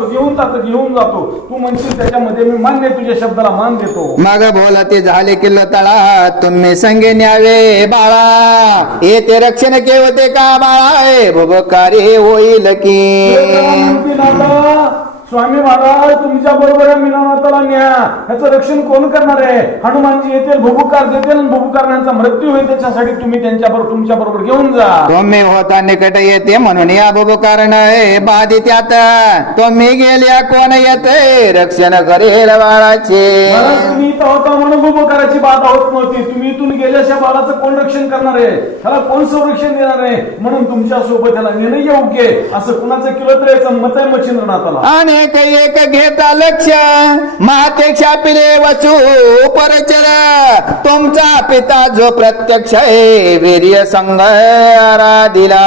घेऊन जातो घेऊन जातो. तू म्हणशील त्याच्यामध्ये मी मान्य तुझ्या शब्दाला मान देतो. मग बोला ते झाले किल्ल तळा तुम्ही संगे न्यावे बाळा. येते रक्षण केवते का बाळा? हे भुबकारी होईल की. म्हणतील आता, स्वामी महाराज तुमच्या बरोबर मिनानाथाला न्या ह्याचं रक्षण कोण करणार आहे? हनुमानजी येतील भुबुकार देतील भुबुकारण्यांचा मृत्यू होईल त्याच्यासाठी तुम्ही त्यांच्या बरोबर तुमच्या बरोबर घेऊन जा. तुम्ही होता निकट येते म्हणून या भुबुकार बाधित यात. तुम्ही गेल्या कोण येते? रक्षण करेल बाळाचे. तुम्ही इथं होता म्हणून भूपकाराची बाधा होत नव्हती तुम्ही इथून गेल्याच्या बाळाचं कोण रक्षण करणार आहे? त्याला कोण संरक्षण देणार आहे? म्हणून तुमच्यासोबत त्याला नेणं योग्य. असं कुणाचं केलं तर याचं मत आहे मच्छिंद्रनाथाला अनेक एक घेता लक्ष. माते पिले वसू परचर तुमचा पिता जो प्रत्यक्ष आहे वीर्य संघ दिला.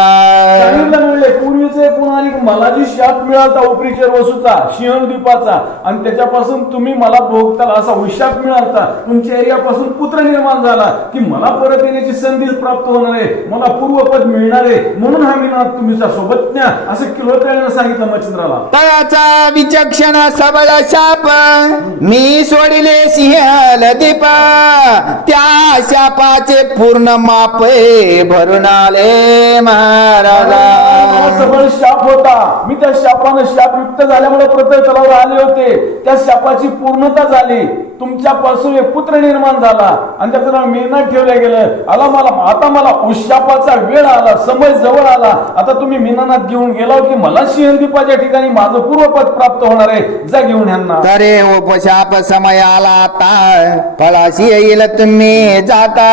म्हणले पूर्वीचे कुणाली मला जी शाप मिळाला उपरीचर वसूचा सिंहद्वीपाचा आणि त्याच्यापासून तुम्ही मला भोगताल असा विशाप मिळाला तुमच्या एरियापासून पुत्र निर्माण झाला की मला परत येण्याची संधी प्राप्त होणार आहे मला पूर्वपद मिळणार आहे म्हणून हा मी तुमच्यासोबत न्या असं किलोत्र्यानं सांगितलं मच्छिंद्राला. तळाचा विचक्षण सबळ शाप मी सोडिले सिंहल दीप त्या शापाचे पूर्ण माप भरून आले महाराजा. सबळ शाप होता. मी त्या शापानं शापयुक्त झाल्यामुळे प्रत्येक तलावर आले होते. त्या शापाची पूर्णता झाली. तुमच्यापासून एक पुत्र निर्माण झाला. आणि त्याचं नाव मेहनत ठेवलं गेलं. आला मला आता मला उशापाचा वेळ आला समय जवळ आला. आता तुम्ही मीनानाथ घेऊन गेला की मला सिंहदीपाच्या ठिकाणी माझं पूर्वपद प्राप्त होणार आहे. जा घेऊन यांना तरे उपशाप समय आला आता. फळाशी येईल तुम्ही जाता.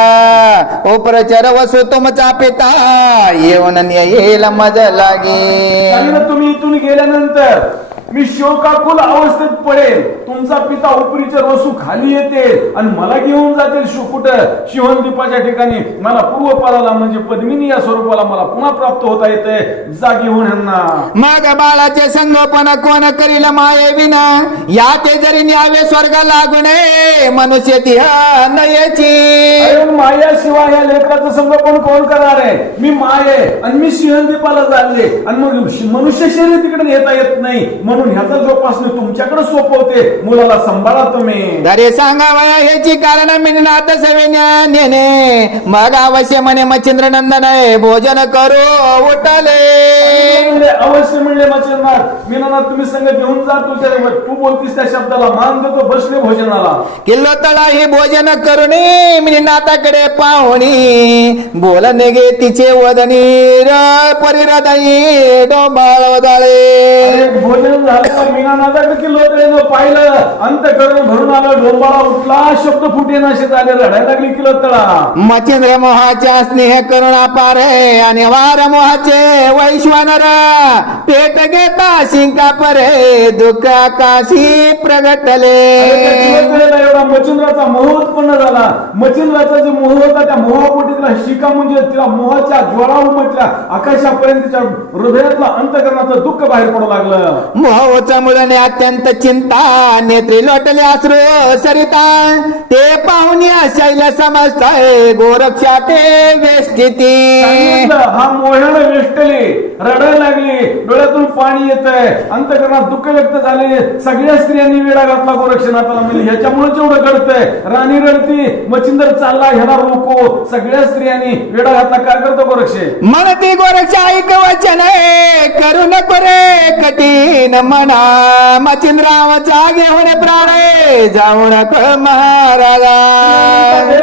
उपरचर वसू तुमचा पिता. येऊन येईल मज लागे. तुम्ही इथून गेल्यानंतर मी शोकाकुल अवस्थेत पडेल. तुमचा पिता उपरीच्या रसू खाली येते आणि मला घेऊन जातील शो कुठं शिवनदीपाच्या ठिकाणी मला पूर्वपदाला म्हणजे पद्मिनी या स्वरूपाला मला पुन्हा प्राप्त होता येते. जा घेऊन यांना. मग बाळाचे संगोपन कोण करील माये विना? या ते जरी न्यावे स्वर्ग लागुने मनुष्य ती नयची माया शिवाय या लेकराचं संगोपन कोण करणार आहे? मी माय आणि मी शिवनदीपाला चालले आणि मग मनुष्य शरीर तिकडे येता येत नाही. म्हणून ह्याचा जोपासणी तुमच्याकडे सोपवते मुलाला सांभाळा तुम्ही. तरी सांगावया ह्याची कारण मिळणार सविन्या नेने. मग अवश्य म्हणे मच्छिंद्र नंदन भोजन करू उठले. म्हणले, अवश्य म्हणले मच्छिंद्रनाथ. मी ना तुम्ही संग घेऊन जा तुझ्या तू बोलतीस त्या शब्दाला मान देतो बसले भोजनाला. किल्लो तळा हे भोजन करुणी मी नाताकडे पाहुणी. बोल गे तिचे वदनी र परिरदाई डोंबाळ वदाळे. अरे, भोजन झालं मीनानाथाचं किल्लो त्यानं पाहिलं. अंतकरण भरून आलं ढोंबाळा उठला शब्द फुटे नाशे झाले रडायला लागली किलो तळा. मच्छिंद्र मोहाच्या स्नेह करुणा पारे आणि वार मोहाचे वैश्वानर. पेट घेता शिंका परे दुःख आकाशी प्रगटले. एवढा मच्छिंद्राचा मोह उत्पन्न झाला. मच्छिंद्राचा जो मोह होता त्या मोहापोटी तिला शिका म्हणजे तिला मोहाच्या ज्वाळा उमटल्या. आकाशापर्यंत तिच्या हृदयातला अंतकरणाचं दुःख बाहेर पडू लागलं. मुळने अत्यंत चिंता. नेत्री लोटले अश्रू सरिता. ते पाहुणी शैल समजताय. गोरक्षा ते वेष्टिती हा मोह्यानं वेष्टली रडायला लागली डोळ्यातून पाणी येत आहे अंतकरणात दुःख व्यक्त झाले. सगळ्या स्त्रियांनी वेळा घातला गोरक्षनाथाला. म्हणजे ह्याच्यामुळे जेवढं घडतंय राणी रडती मच्छिंदर चालला ह्याला रोको. सगळ्या स्त्रियांनी वेळा घातला. काय करतो गोरक्षे? म्हणती गोरक्षा ऐक वचन. करू नको रे कठीण म्हणा मचिंद्रावचा घेऊन प्राण जाऊ नको महाराजा.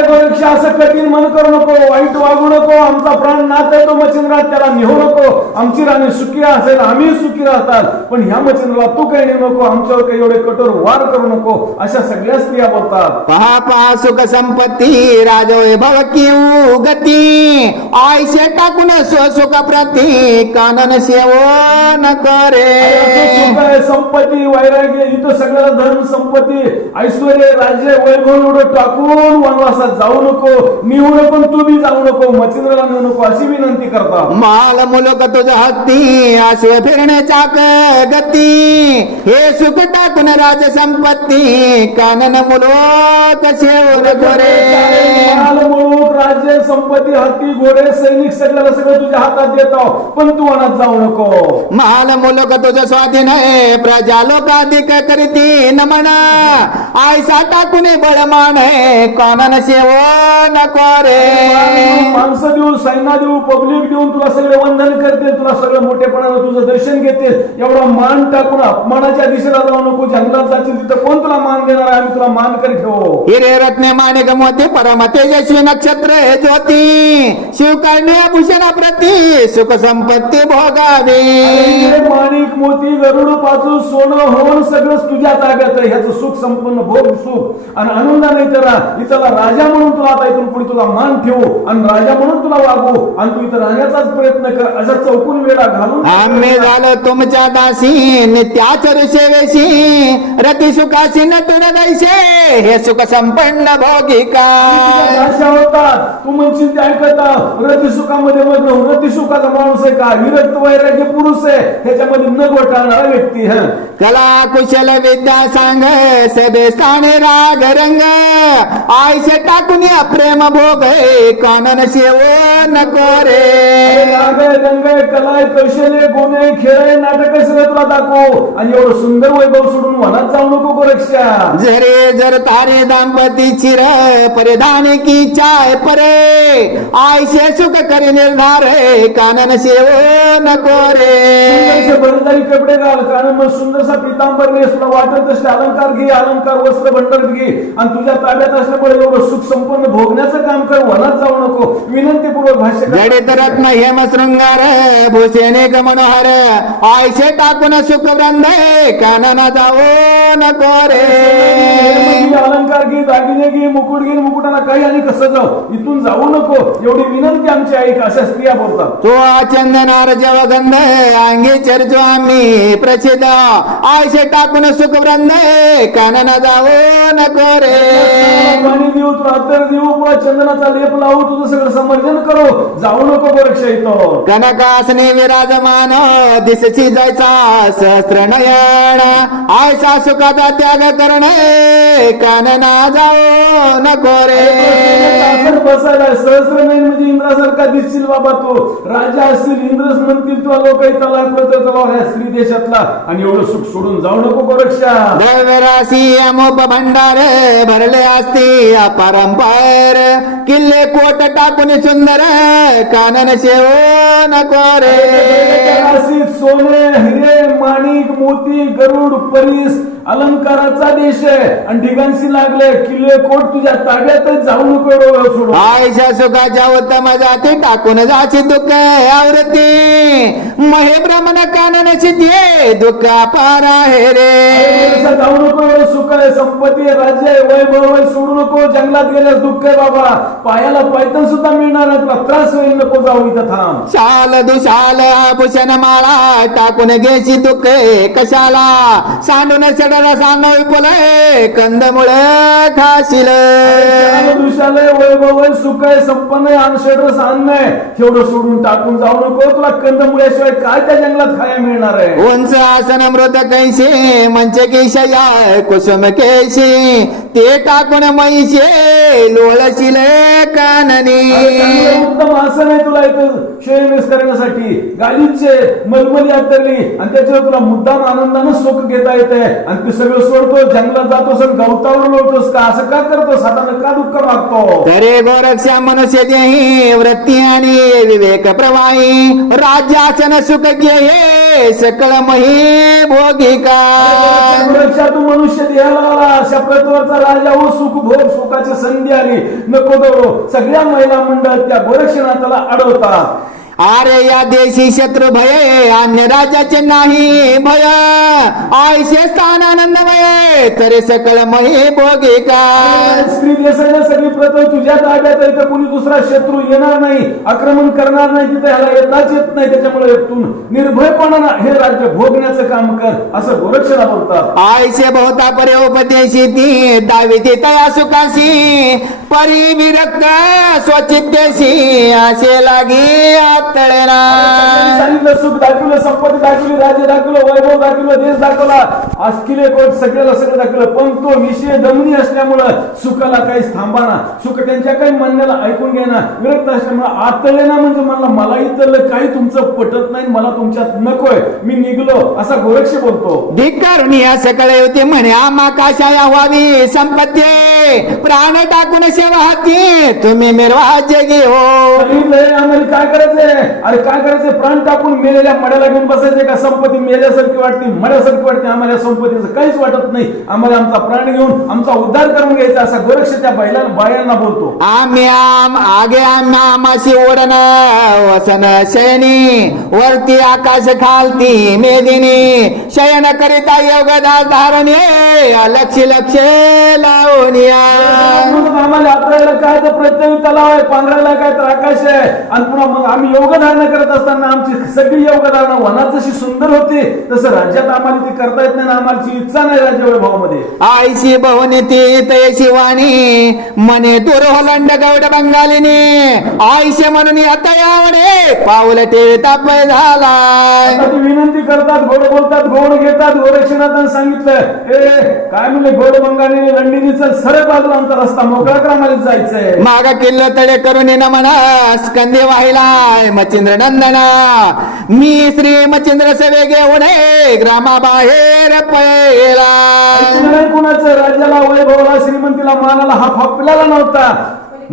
गोरक्ष असं कठीण मन करू नको वाईट वागू नको आमचा प्राण नात आहे तो मच्छिंद्रात त्याला नेऊ नको. आमची राणी सुखी असेल आम्ही सुखी राहतात. पण ह्या मच्छिंद्राला तू काही नेऊ नको आमच्यावर काही एवढे कठोर वार करू नको अशा सगळ्या स्त्रिया बोलतात. पहा पहा सुख संपत्ती राजवैभव किऊ गती. आयशे टाकून स्वसुख प्रती कानन सेवन करे. आहे, संपत्ती वैराग्य इथं सगळ्याला धन संपत्ती ऐश्वर राज्य वैभव एवढं टाकून वनवासात जाऊ नको निवू नको आणि तू बी जाऊ नको मच्छिंद्राला नेऊ नको अशी विनंती करतात माल मुलक तुझ हत्ती अश्व फिरण्याच्या गती हे सुख टाकून राज संपत्ती. कानन मुलोक करे माल, मुलूक राज्य संपत्ती हत्ती घोडे सैनिक सगळ्याला सगळं तुझ्या हातात देतो पण तू अनात जाऊ नको. माल मुलक तुझ स्वाधीन आहे. प्रजा लोकाधिक करती नमन. आयसा टाकून बळमान कानन सेवन करे माणसं देऊ सैना देऊ पब्लिक देऊन तुला सगळे वंदन करते तुला सगळं मोठेपणानं तुझं दर्शन घेते एवढा मान टाकून अपमानाच्या दिशेला जाऊ नको जंगलात जातील तिथं कोण तुला मान देणार आहे? आम्ही तुला मान कर ठेवू हिरे रत्ने माणिक मोती परम तेजस्वी नक्षत्र हे ज्योती. शिवकन्या भूषण प्रती सुख संपत्ती भोगावी. हे माणिक मोती गरुड पाचू सोनं होऊन सगळं तुझ्या ताब्यात आहे. ह्याचं सुख संपन्न भोग सुख. आणि आनंद नाही त्याला इथला राजा म्हणून तुला आता इथून पुढे तुला मान ठेवू. आणि राजा म्हणून तुला वागू. आणि तू इथं राहण्याचाच प्रयत्न कर. अशा चौकून वेळा घालून आम्ही झालो तुमच्या ऋषेवेशी. रती सुखासी नटून दैसे हे सुख संपन्न भोगिका. आशा होतात. तू म्हणशील ते ऐकता रती सुखामध्ये होऊ. रती सुखाचा माणूस आहे का? विरक्त वैराग्य पुरुष आहे. ह्याच्यामध्ये न घोटाळणारा व्यक्ती हा। कला कुशल विद्या सांग सभे स्थान राग रंग। आयसे टाकून प्रेम भोग कानन सेवन कोरे। रागय रंगय कलाय कौशल्य गुन्हे खेळ नाटक तुला दाखवू। आणि एवढं सुंदर वैभव सोडून वनात जाऊ नको गोरक्षा जरे जर तारे दाम्पती चिर परिधान की चाय परे। आयसे सुख करी निर्धार कानन कोरे। सुंदरसे भरदारी कपडे घाल। कारण मग सुंदरसा पितांबर नेस तुला वाटत तसे अलंकार घे अलंकार वस्त्र भंडार घे. आणि तुझ्या ताब्यात असल्यामुळे एवढं सुख संपन्न भोगण्याचं काम कर वनात जाऊ नको. विनंतीपूर्वक भाष्य. जडित रत्न हेम शृंगार भूषणे मनोहर. आयसे टाकून सुख वृंद कानन जाओ नको रे. अलंकार घे दागिने घे मुकुट घे मुकुटाला काही आणि कसं जाऊ? इथून जाऊ नको. एवढी विनंती आमची ऐक अशा स्त्रिया बोलतात. तो चंदनार जवगंध अंगी चर्चो आम्ही. प्रसिद्ध आयसे टाकून सुख वृंद कानन जाओ नको रे. पाणी देऊ तुला अत्तर देऊ पुन्हा चंदनाचा लेप लावू तुझं सगळं समर्जन करू. जाऊ नको परीक्षा इथं कनकासने विराजमान दिसची जायचा सहस्त्र नयन. आयसा सुखाचा त्याग करणे कानना जाओ नको रे. बसायला सहस्र नयन म्हणजे इंद्रासारखा दिसशील बाबा तू. राजा असतील इंद्रच म्हणतील तुला लोक तलाक तलाक ह्या स्त्री देशातला. आणि एवढं सुख सोडून जाऊ नको परीक्षा द्रव्यराशी अमोप भंडार भरले असती अपरंपार. किल्ले कोट टाकून सुंदर कानन सेव नको रे. सोने हिरे माणिक मोती गरुड परीस अलंकाराचा देश आहे. आणि ढिगांशी लागले किल्ले कोट तुझ्या ताब्यातच जाऊ नको एवढं सोडून. आयशा सुखाच्या उत्तम जाती टाकून जाची दुःख आवृत्ती. महे भ्रमण कानन सिद्धी दुःख अपार आहे रे. जाऊ नको सुख आहे संपत्ती आहे राज्य आहे वैभव आहे सोडू नको जंगलात गेल्यास दुःख आहे बाबा. पायाला पैतन सुद्धा मिळणार आहे तुला त्रास होईल नको जाऊ इथं थांब. शाल दुशाल भूषण माळा टाकून घ्यायची दुःख कशाला? सांडून सडला सांड विपुल कंदमुळ खाशील. दुशालय वैभव आहे सुख आहे संपन्न आहे अनशेडरस अन्न आहे. तेवढं सोडून टाकून जाऊ नको तुला कंदमुळ्याशिवाय काय त्या जंगलात खाया मिळणार आहे? उंच आसन मृत कैसे मंच केशया कुसुम केशी ते टाकून मैशे लोळशील काननी. अरे उत्तम आसन आहे तुला इथं शयनस करण्यासाठी. गालीचे मलमली आतरली आणि त्याच्यावर तुला मुद्दाम आनंदानं सुख घेता येते आणि ते सगळं सोडतो जंगलात जातोस आणि गवतावर लोळतोस का? असं का करतोस? हाताने का दुःख मागतो? तरे गोरक्षा मनुष्य देही वृत्ती आणि विवेक प्रवाही राज्यासन सुख घे सकळ मही भोगिका सुरक्षा तू मनुष्य देहाला आला. अशा प्रतवरचा राजा हो सुख भोग सुखाची संधी आली. नको दौडो. सगळ्या महिला मंडळ त्या गोरक्षनाथाला अडवतात. अरे या देशी शत्रू भय अन्य राजाचे नाही भय. आयशे स्थान आनंदमय तरी सकळ मही भोगिका स्त्री देसाईला सगळी प्रत तुझ्या ताब्यात आहे तर कोणी दुसरा शत्रू येणार नाही आक्रमण करणार नाही तिथे ह्याला येताच येत नाही त्याच्यामुळे तू निर्भयपणानं हे राज्य भोगण्याचं काम कर असं गोरक्षणा बोलतात. आयशे बहुता परे उपदेशी ती दावी ती तया सुखाशी. परी विरक्त स्वचित्तेशी आशे लागी आतळेना सांगितलं सुख दाखवलं संपत्ती दाखवली राज्य दाखवलं वैभव दाखवलं देश दाखवला असकिले कोट सगळ्याला सगळं दाखवलं पण तो विषय दमनी असल्यामुळं सुखाला काहीच थांबाना सुख त्यांच्या काही म्हणण्याला ऐकून घेना विरक्त असल्यामुळे आतले ना म्हणजे मला मला इथलं काही तुमचं पटत नाही मला तुमच्यात नकोय मी निघलो असा गोरक्ष बोलतो धिक्कारुनी असं कळे होते म्हणे आम्हा काशाया व्हावी संपत्ती प्राण टाकून सेवा हाती. तुम्ही निर्वाज्य घेऊ आम्हाला काय करायचंय? अरे काय करायचंय? प्राण टाकून मेलेल्या मड्याला घेऊन बसायचे का संपत्ती मेल्यासारखी वाटते मड्यासारखी वाटते. आम्हाला संपत्तीचं काहीच वाटत नाही. आम्हाला आमचा प्राण घेऊन आमचा उद्धार करून घ्यायचा असा गोरक्ष त्या बैला बायांना बोलतो. आम्ही आम आगे आम्ही आमाशी ओढण वसन शयनी. वरती आकाश खालती मेदिनी शयन करिता योगदा धारणे. लक्ष लक्ष लावून म्हणून आम्हाला आपल्याला काय तर प्रत्येक तलाव आहे पांघरायला काय तर आकाश आहे. आणि पुन्हा मग आम्ही योगधारणा करत असताना आमची सगळी योगधारणा वनात जशी सुंदर होती तसं राज्यात आम्हाला ती करता येत नाही आम्हाला इच्छा नाही राज्य वैभवामध्ये. आईशी बहुनी ती तयशी वाणी मने दूर होलंड गौड बंगालीने. आईशे म्हणून आता यावणे पाऊल ते तापय विनंती करतात गोड बोलतात गोड घेतात गोरक्षणात सांगितलं. ए काय म्हणले गोड बंगाली लंडीनी चल सरळ बाजूला आमचा रस्ता मोकळा करा मला जायचंय. माग किल्ल तडे करून न म्हणा स्कंदे वाहिलाय मचिंद्र नंदना. मी श्री मचिंद्र सवे घेऊन ग्रामाबाहेर पहिला ऐकलं नाही कुणाचं? राज्याला वैभवाला श्रीमंतीला मानाला हा आपल्याला नव्हता.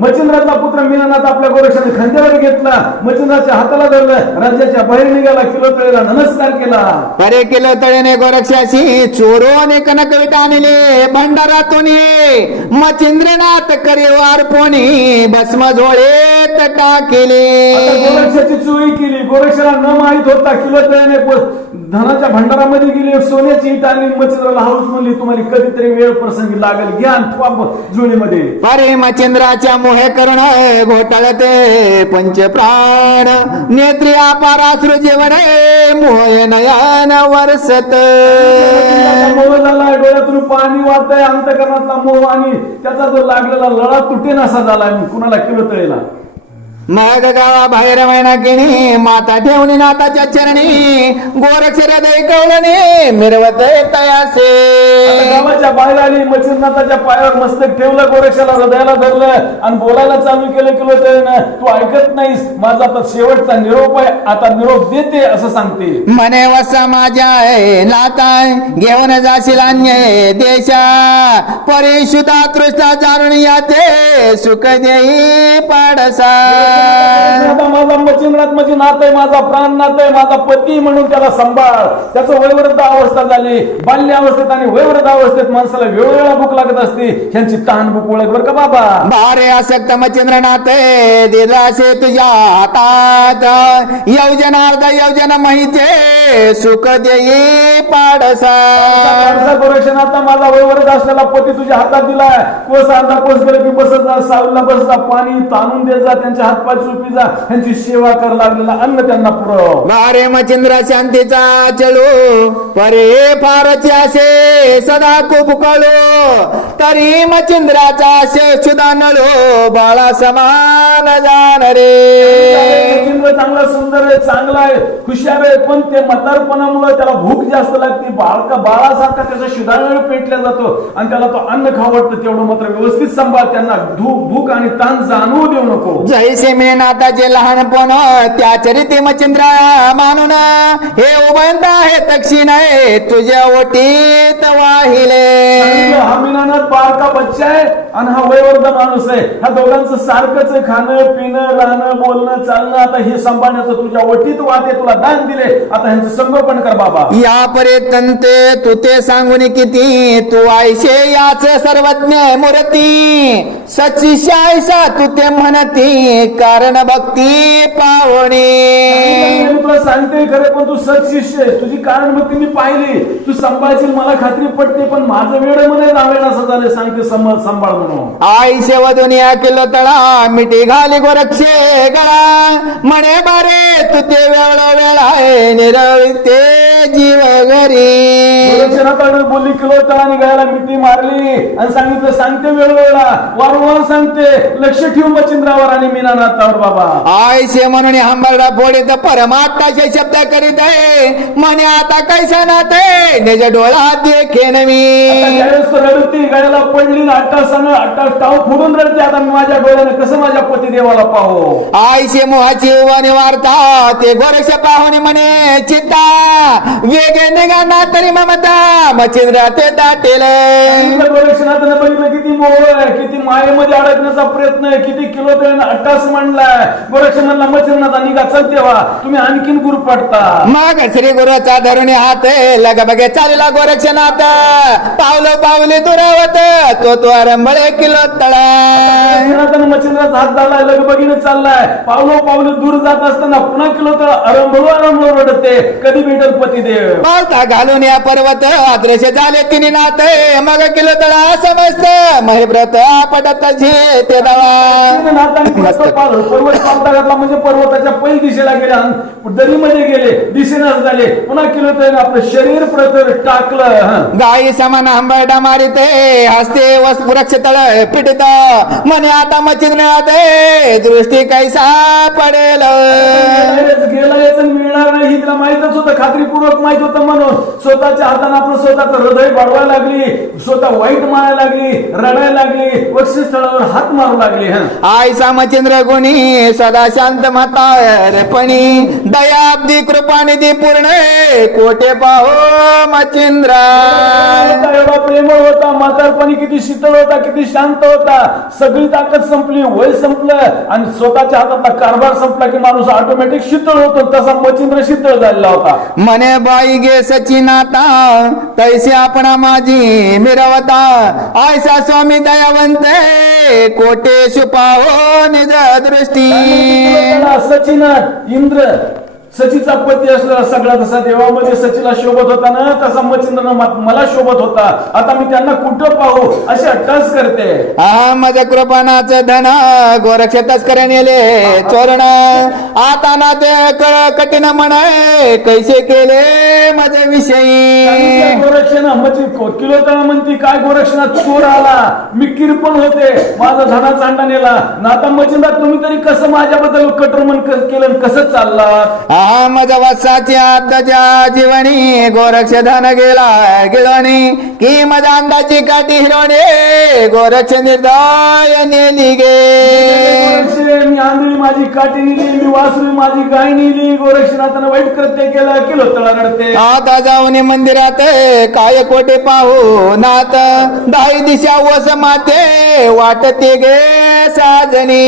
मचिंद्राचा पुत्र मीनानाथ आपल्या गोरक्षाने खंड्यावर घेतला. मचिंद्राच्या हाताला धरलं. राज्याच्या बाहेर निघाला किलो तळेला नमस्कार केला. परे किलो तळेने गोरक्षाशी चोरून कनकविटा आणले. भंडारातून मचिंद्रनाथ करीवार पोणी भस्म झोळेत आता टाकिले गोरक्षाची चोरी केली. गोरक्षाला न माहीत होता किलो तळेने धनाच्या भंडारामध्ये गेली सोन्याची इट आणली मचिंद्राला हाऊस म्हणली तुम्हाला कधीतरी वेळ प्रसंगी लागेल. घ्या आणि ठेवा जुळीमध्ये परे मचिंद्राच्या मोहे करून घोटाळते पंचप्राण. नेत्री अपाराश्रू जीवन मोह नयन वर्षत मोह झालाय डोळ्यातून पाणी वाहतंय अंतकरणातला मोह आणि त्याचा जो लागलेला लढा तुटेन असा मग कुणाला किलो तळेला? मग गावा बाहेर महिना केणी माता ठेवणी नाताच्या चरणी गोरक्ष हृदय कवळणी मिरवत तयासे गावाच्या बाहेर आली मच्छिंद्रनाथाच्या पायावर मस्तक ठेवलं गोरक्षाला हृदयाला धरलं आणि बोलायला चालू केलं किलो तू ऐकत नाहीस माझा आता शेवटचा निरोप आहे आता निरोप देते असं सांगते. मने वसा माझ्या लाताय घेऊन जाशील अन्य देशा. परिशुद्धा तृष्णा जाणून याते सुख देई पाडसा. माझा मच्छिंद्रनाथ म्हणजे नात आहे माझा प्राण नात आहे माझा पती म्हणून त्याला सांभाळ त्याचं वयवृद्ध अवस्था झाली बाल्य अवस्थेत आणि वयवृद्ध अवस्थेत माणसाला वेळोवेळा भूक लागत असते ह्यांची तहान भूक ओळख बरं का बाबा भारे आसक्त मच्छिंद्रनाथ दिलाशे तुझ्या हातात योजनार्ध योजना माहिती सुख देई पाडसा काळसा गोरक्षण आता माझा वयवृद्ध असलेला पती तुझ्या हातात दिलाय कोस अर्धा कोस गेलं की बसत जा सावलीला बस जा पाणी ताणून दे जा त्यांच्या हातपाय जा त्यांची सेवा कर लागलेला अन्न त्यांना पुरव. भारे मचिंद्र शांतीचा चळू परे फारचे असे सदा खूप कळू. तरी मचिंद्राचा असे सुधा नळो बाळा समान जाण रे. चांगला सुंदर आहे चांगला आहे हुशार आहे पण ते म्हातारपणामुळे त्याला भूक जास्त लागते. बाळका बाळासारखा त्याचा शिधाळ पेटला जातो आणि त्याला तो अन्न खावं वाटतं तेवढं मात्र व्यवस्थित सांभाळ त्यांना धूक भूक आणि ताण जाणवू देऊ नको. जैसे नाथाचे लहानपण त्या चरिते मचिंद्र मानून हे उभंत आहे तक्षिण आहे तुझ्या ओटीत वाहिले. हा बारका बच्चा आहे आणि हा वयवर्ध माणूस आहे. दोघांचं सारखंच खाणं पिणं राहणं बोलणं चालणं आता हे सांभाळण्याचं तुझ्या वटीत वाटे तुला दान दिले. आता ह्यांचं संगोपन कर बाबा. या पर्यंत तू ते सांगून किती? तू आयशे याच सर्वज्ञ मूर्ती. सचिशायसा तू ते म्हणती. कारण भक्ती मी तुला सांगते खरं पण तू सत शिष्य आहेस. तुझी कारण भक्ती मी पाहिली. तू सांभाळशील मला खात्री पडते पण माझं वेळ म्हणे रावेल असं झालं सांगते सांभाळ सांभाळ म्हणून. आई सेव दुनिया किलो तळा मिठी घाली गोरक्षे गळा म्हणे बारे तू ते वेळ वेळ आहे निरवी ते जीव घरी. बोलली किलो तळाने गायला मिठी मारली आणि सांगितलं सांगते वेळोवेळा वारंवार सांगते. लक्ष ठेवून मच्छिंद्रावर आणि मीनानाथावर बाबा. आयसे म्हणून हंबरडा फोडीत परमात्माचे शब्द करीत आहे. म्हणे आता कैसा नाते निज डोळ्यात देखेन मी. ज्यावेळेस रडती गायला पडली ना अट्टासानं अट्टा टाव फोडून रडते आता मी माझ्या डोळ्याने कसं माझ्या पतिदेवाला पाहू? आईचे मोहाची वाणी वार्ता ते गोरक्ष पाहुणे म्हणे चित्ता वेगे निघाना तरी ममता मच्छिंद्र ते दाटेल. गोरक्षनाथानं बघितलं किती मोह आहे किती मायेमध्ये अडकण्याचा प्रयत्न आहे किती किलो तळ्यानं अट्टास मच्छिंद्रनाथा निघा चल तेव्हा. तुम्ही आणखीन गुरु पडता. मग श्री गुरुचा धरुणी हात लग बघे चालला गोरक्षनाथ. पावलं पावले दुरावत तो तो आरंभळे किलो तळा. गोरक्षनाथानं मच्छिंद्राचा हात धरलाय लगबगीने चाललाय. पावलो पावले दूर जात असताना पुन्हा किलो तळ अरंभळू अरंभळू रडते. कधी भेटल पतिदेव पावता घालून या पर्वत अदृश्य झाले तिने नाते. मग किलो तळा समजत महिब्रत पडत झे ते घातला म्हणजे पर्वताच्या पैल दिशेला गेले आणि दरीमध्ये गेले. दिशेनच झाले. पुन्हा किलो तळ्यानं आपलं शरीर प्रतर टाकलं. गाई समान आंबरडा मारिते. हस्ते वस्पुरक्ष तळ पिटित. म्हणे आता मचिंद्रनाथे दृष्टी कैसा पडेल. गेला याचं मिळणार नाही. तिला माहितच होतं. खात्रीपूर्वक माहीत होतं म्हणून स्वतःच्या हाताने आपलं स्वतःचं हृदय बडवायला लागली स्वतः वाईट मारायला लागली रडायला लागली वक्षस्थळावर हात मारू लागली हं. आईसा मचिंद्र गुणी सदा शांत म्हातारपणी दयाब्दी कृपानिधी पूर्ण कोटे पाहो मचिंद्र एवढा प्रेमळ होता म्हातारपणी किती शीतळ होता किती शांत होता. सगळी ताकद संपली वय संपलं आणि स्वतःच्या हातातला कारभार संपला की माणूस ऑटोमॅटिक शीतळ होतो. तसा मचिंद्र शीतळ झालेला होता. म्हणे बाई गे सचिनाता तैसे आपणा माझी मिरवता. आयसा स्वामी दयावंत कोटे सुपाहो निज दृष्टी सचिनाथ इंद्र. सचीचा पती असलेला सगळा तसा देवामध्ये सचीला शोभत होता ना तसा मच्छिंद्र मला शोभत होता. आता मी त्यांना कुठं पाहू? असे अट्टास करते. हा माझ कृपानाच धन गोरक्ष तस्कर नेले चोरण. आता ना ते कठीण म्हणाय कैसे केले माझे विषयी? गोरक्षणा म्हणजे किलो तळा म्हणती काय गोरक्षणात चोर आला? मी किरपण होते माझा धनाचा अंडा नेला. नाता मचिंदा तुम्ही तरी कसं माझ्याबद्दल कटरमन केलं कसं चालला हा माझा वासाच्या आत्ताच्या जीवनी गोरक्ष धन गेला गिळणी. की माझ्या अंगाची काठी हिरवणे गोरक्ष निर्दय नेली गे. मी आंधळी माझी काठी नेली मी वासुरी माझी गाय नेली गोरक्षनाथानं वाईट कृत्य केलं किलो तळा रडते. आता जाऊन मंदिरात काय कोटे पाहू नात. दाई दिशा वस माते वाटते गे साजनी.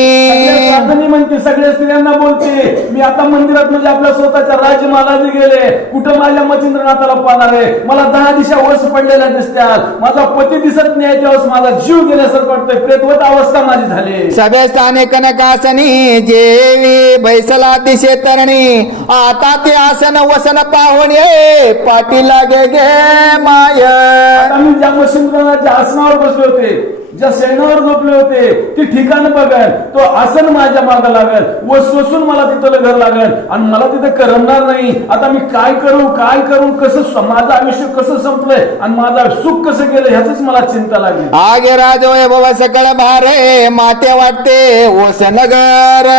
साधनी म्हणते सगळ्या स्त्रियांना बोलते. मी आता मंदिरात म्हणजे आपल्या स्वतःच्या राजमालाने गेले. कुठं माझ्या मचिंद्रनाथाला पाहणार? आहे मला दहा दिशा वस पडलेल्या दिसत्यात माझा पती दिसत नाही त्यावेळेस माझा जीव गेल्यासारखं वाटतोय. प्रेतवत अवस्था माझी झाली. सभे स्थाने कनकासनी जेवी बैसला दिशे तरणी. आता ते आसन वसन पाहून ये पाठी लागे गे माय. मी ज्या मशिंद्रनाथच्या आसनावर बसले होते ज्या सैनावर झोपले होते ती ठिकाण बघल. तो आसन माझ्या मागे लागल. व सोसून मला तिथं घर लागल. आणि मला तिथं करमणार नाही. आता मी काय करू काय करू कसं माझं आयुष्य कसं संपलंय आणि माझं सुख कसं गेलं ह्याच मला चिंता लागली. आगे राजवय बाबा सकाळ भारे माते वाटते ओस नगर.